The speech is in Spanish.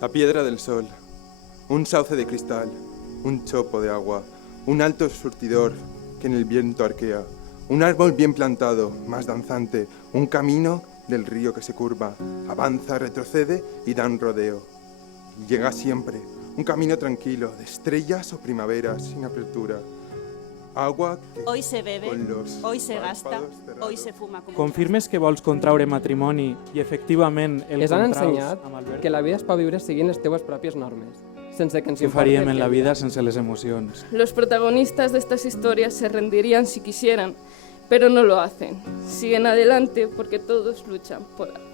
La piedra del sol, un sauce de cristal, un chopo de agua, un alto surtidor que en el viento arquea, un árbol bien plantado, más danzante, un camino del río que se curva, avanza, retrocede y da un rodeo. Y llega siempre, un camino tranquilo, de estrellas o primaveras sin apertura. Agua que Hoy se bebe, con los hoy se gasta, párpados cerrados. hoy se fuma com un Confirmes que vols contraure matrimoni i efectivament el Ens han contraus ensenyat amb Albert? que la vida es pot viure seguint les teves pròpies normes, sense que ens Què importi faríem el en que la dirà. vida sense les emocions? Los protagonistas de estas historias se rendirían si quisieran, pero no lo hacen. Siguen adelante porque todos luchan por algo.